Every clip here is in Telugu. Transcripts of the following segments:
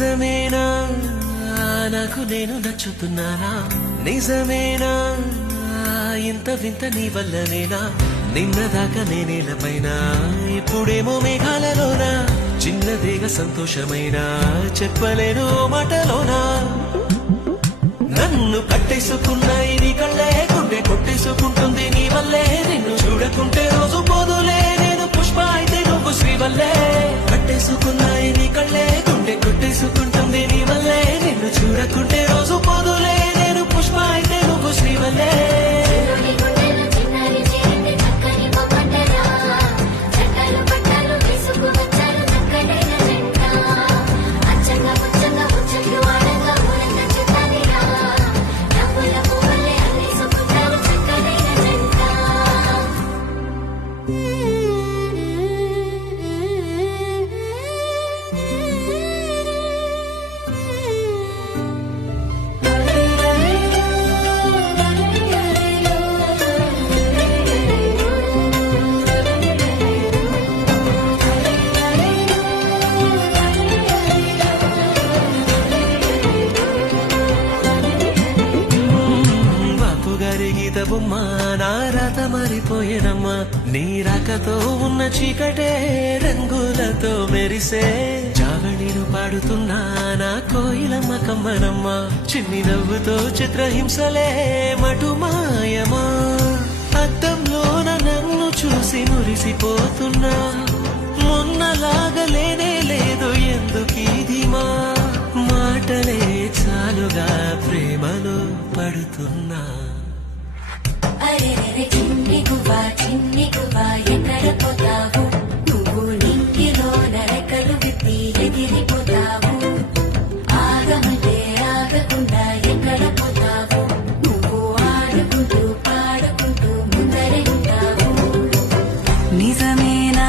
నిజమేనా నాకు నేను నచ్చుతున్నానా నిజమేనా ఇంత వింత నీ వల్లనేనా నిన్నదాకా నేనేలపైన ఇప్పుడేమో మేఘాలలోనా చిన్నదేగా సంతోషమైనా చెప్పలేను మాటలోనా నన్ను కట్టేసుకున్న నీ కళ్ళే గుండె కొట్టేసుకుంటుంది నీ వల్లే నిన్ను చూడకుంటే రోజు పోదులే నేను పుష్ప అయితే నువ్వు శ్రీవల్లే కట్టేసుకున్న నీ కళ్ళే గుండె కొట్టేసుకుంటుంది నీ వల్లే నిన్ను చూడకుంటే రోజు పోదులే నేను పుష్ప అయితే నువ్వు శ్రీవల్లే బొమ్మా నా రాత మారిపోయేనమ్మా నీ రాకతో ఉన్న చీకటే రంగులతో మెరిసే జావళిను పాడుతున్నా నా కోయిలమ్మ కమ్మనమ్మా చిన్ని నవ్వుతో చిత్రహింసలే మటుమాయమా అద్దంలోన నన్ను చూసి మురిసిపోతున్నా మొన్నలాగలేనే లేదు ఎందుకీదిమా మాటలే చాలుగా ప్రేమలో పడుతున్నా అరెరెరె చిన్ని గువ్వా ఎక్కడ పోతావు నువ్వు నింగిలో నరకలు విప్పి ఎగిరిపోతావు ఆగమంటే ఆగకుండా ఎక్కడ పోతావు నువ్వు ఆడుకుంటూ పాడుకుంటూ ముందరే ఉంటావు నిజమేనా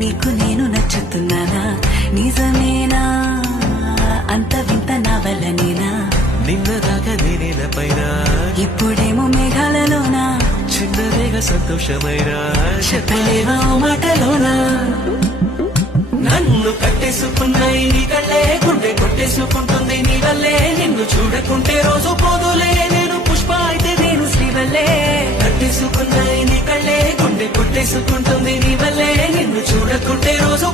నీకు నేను నచ్చుతున్నానా నిజమేనా అంత వింత నా వల్లనేనా నిన్నదాకా నేనేలపైన ఇప్పుడేమో మేఘాలలోనా చిన్నదేగా సంతోషమైన చెప్పలేవా మాటలోనా నన్ను కట్టేసుకున్న నీ కళ్ళే గుండె కొట్టేసుకుంటుంది నీ వల్లే నిన్ను చూడకుంటే రోజు పోదులే నేను పుష్ప అయితే నేను శ్రీవల్లే కట్టేసుకున్న నీ కళ్ళే గుండె కొట్టేసుకుంటుంది నీ వల్లే నిన్ను చూడకుంటే రోజు